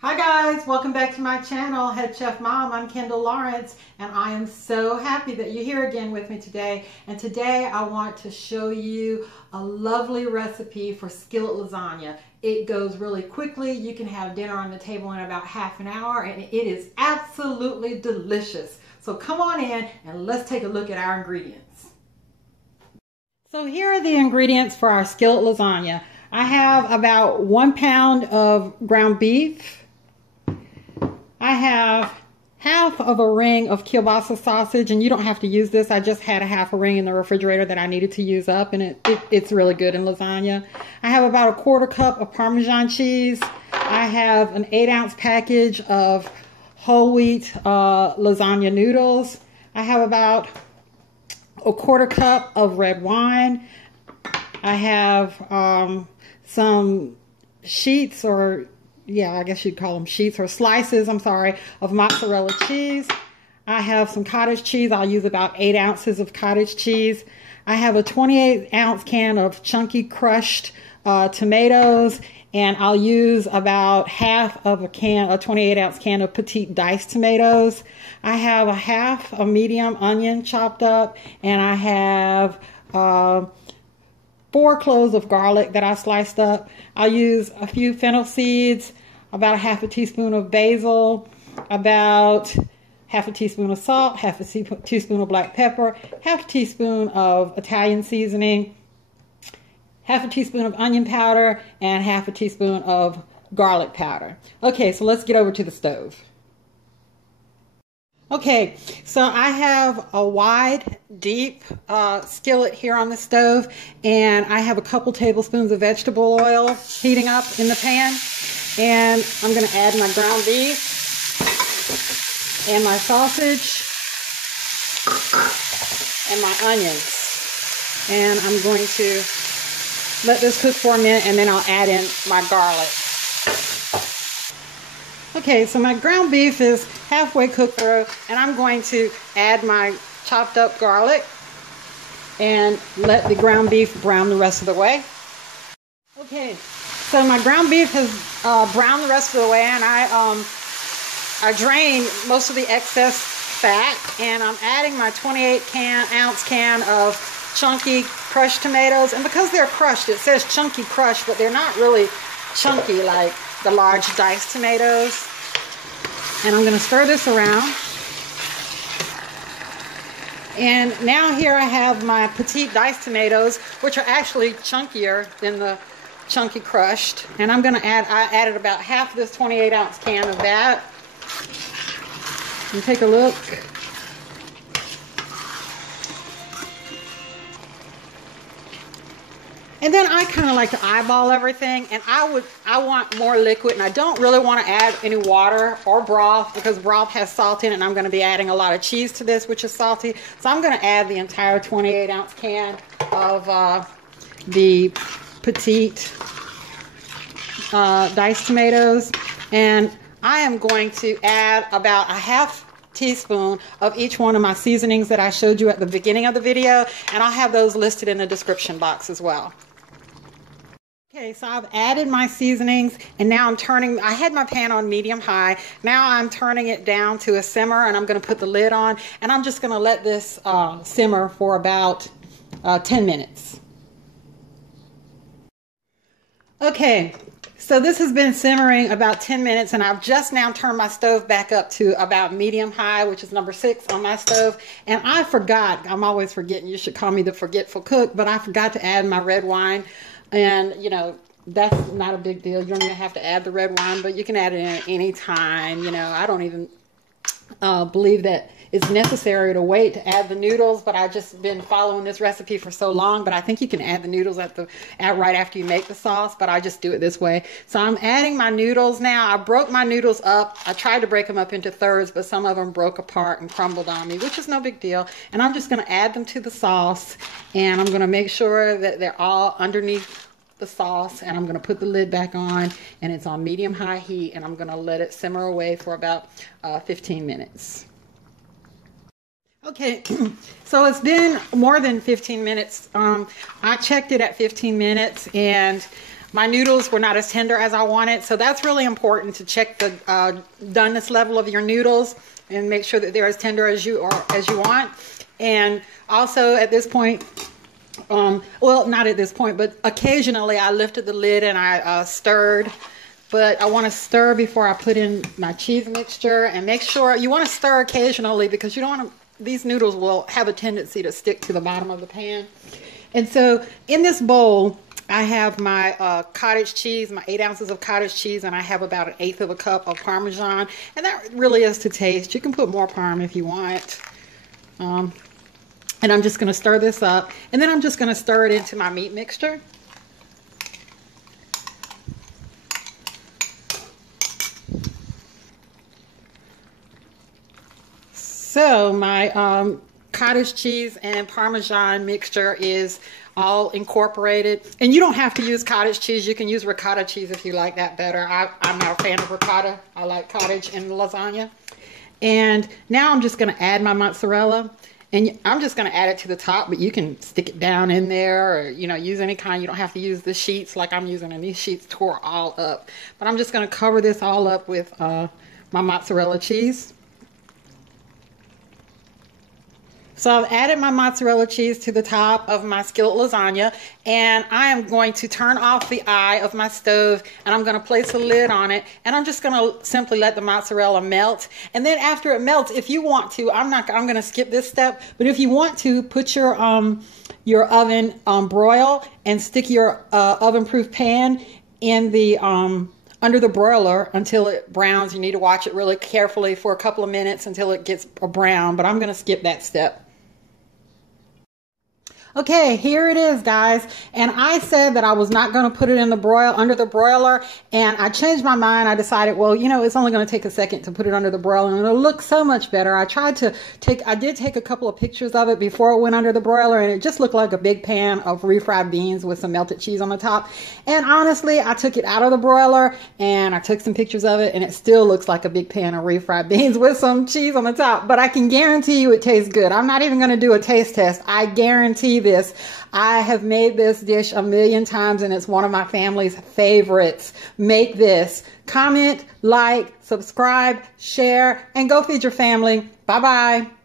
Hi guys, welcome back to my channel, Head Chef Mom. I'm Kendall Lawrence and I am so happy that you're here again with me today. And today I want to show you a lovely recipe for skillet lasagna. It goes really quickly. You can have dinner on the table in about half an hour and it is absolutely delicious. So come on in and let's take a look at our ingredients. So here are the ingredients for our skillet lasagna. I have about 1 pound of ground beef. I have half of a ring of kielbasa sausage, and you don't have to use this. I just had a half a ring in the refrigerator that I needed to use up, and it's really good in lasagna. I have about a 1/4 cup of Parmesan cheese. I have an 8-ounce package of whole wheat lasagna noodles. I have about a 1/4 cup of red wine. I have some sheets, or I guess you'd call them sheets or slices, of mozzarella cheese. I have some cottage cheese. I'll use about 8 ounces of cottage cheese. I have a 28-ounce can of chunky crushed tomatoes, and I'll use about half of a 28-ounce can of petite diced tomatoes. I have a half a medium onion chopped up, and I have 4 cloves of garlic that I sliced up. I'll use a few fennel seeds, about a half a teaspoon of basil, about half a teaspoon of salt, half a teaspoon of black pepper, half a teaspoon of Italian seasoning, half a teaspoon of onion powder, and half a teaspoon of garlic powder. Okay, so let's get over to the stove. Okay, so I have a wide, deep skillet here on the stove, and I have a couple tablespoons of vegetable oil heating up in the pan. And I'm going to add my ground beef and my sausage and my onions. And I'm going to let this cook for a minute, and then I'll add in my garlic. Okay, so my ground beef is halfway cooked through, and I'm going to add my chopped up garlic and let the ground beef brown the rest of the way. Okay, so my ground beef has browned the rest of the way, and I drained most of the excess fat, and I'm adding my 28-ounce can of chunky crushed tomatoes. And because they're crushed, it says chunky crushed, but they're not really chunky like the large diced tomatoes. And I'm going to stir this around. And now here I have my petite diced tomatoes, which are actually chunkier than the chunky crushed. And I'm going to I added about half of this 28-ounce can of that. And take a look. And then I kind of like to eyeball everything, and I want more liquid, and I don't really want to add any water or broth because broth has salt in it, and I'm going to be adding a lot of cheese to this, which is salty. So I'm going to add the entire 28-ounce can of the petite diced tomatoes, and I am going to add about a half teaspoon of each one of my seasonings that I showed you at the beginning of the video, and I'll have those listed in the description box as well. Okay, so I've added my seasonings, and now I had my pan on medium high. Now I'm turning it down to a simmer, and I'm going to put the lid on, and I'm just going to let this simmer for about 10 minutes. Okay, so this has been simmering about 10 minutes, and I've just now turned my stove back up to about medium high, which is number 6 on my stove. And I forgot, I'm always forgetting, you should call me the forgetful cook, but I forgot to add my red wine. And, you know, that's not a big deal. You don't even have to add the red wine, but you can add it in at any time. You know, I don't even believe that it's necessary to wait to add the noodles, but I've just been following this recipe for so long. But I think you can add the noodles right after you make the sauce, but I just do it this way. So I'm adding my noodles now. I broke my noodles up. I tried to break them up into thirds, but some of them broke apart and crumbled on me, which is no big deal. And I'm just going to add them to the sauce, and I'm going to make sure that they're all underneath the sauce, and I'm going to put the lid back on, and it's on medium high heat, and I'm going to let it simmer away for about 15 minutes. Okay, so it's been more than 15 minutes. I checked it at 15 minutes, and my noodles were not as tender as I wanted. So that's really important to check the doneness level of your noodles and make sure that they're as tender as you want. And also at this point, well, not at this point, but occasionally I lifted the lid and I stirred. But I want to stir before I put in my cheese mixture, and make sure you want to stir occasionally because you don't want to, these noodles will have a tendency to stick to the bottom of the pan. And so in this bowl, I have my cottage cheese, my 8 ounces of cottage cheese, and I have about 1/8 of a cup of Parmesan. And that really is to taste. You can put more Parm if you want. And I'm just going to stir this up. And then I'm just going to stir it into my meat mixture. So my cottage cheese and Parmesan mixture is all incorporated. And you don't have to use cottage cheese. You can use ricotta cheese if you like that better. I'm not a fan of ricotta. I like cottage in lasagna. And now I'm just going to add my mozzarella. And I'm just going to add it to the top, but you can stick it down in there or, you know, use any kind. You don't have to use the sheets like I'm using, and these sheets tore all up. But I'm just going to cover this all up with my mozzarella cheese. So I've added my mozzarella cheese to the top of my skillet lasagna, and I am going to turn off the eye of my stove, and I'm going to place a lid on it, and I'm just going to simply let the mozzarella melt. And then after it melts, if you want to, I'm going to skip this step, but if you want to, put your oven on broil and stick your oven-proof pan in the under the broiler until it browns. You need to watch it really carefully for a couple of minutes until it gets brown, but I'm going to skip that step. Okay, here it is, guys. And I said that I was not going to put it in the under the broiler, and I changed my mind. I decided, well, you know, it's only going to take a second to put it under the broiler, and it'll look so much better. I did take a couple of pictures of it before it went under the broiler, and it just looked like a big pan of refried beans with some melted cheese on the top. And honestly, I took it out of the broiler, and I took some pictures of it, and it still looks like a big pan of refried beans with some cheese on the top. But I can guarantee you it tastes good. I'm not even going to do a taste test. I guarantee this. I have made this dish a million times, and it's one of my family's favorites. Make this. Comment, like, subscribe, share, and go feed your family. Bye-bye.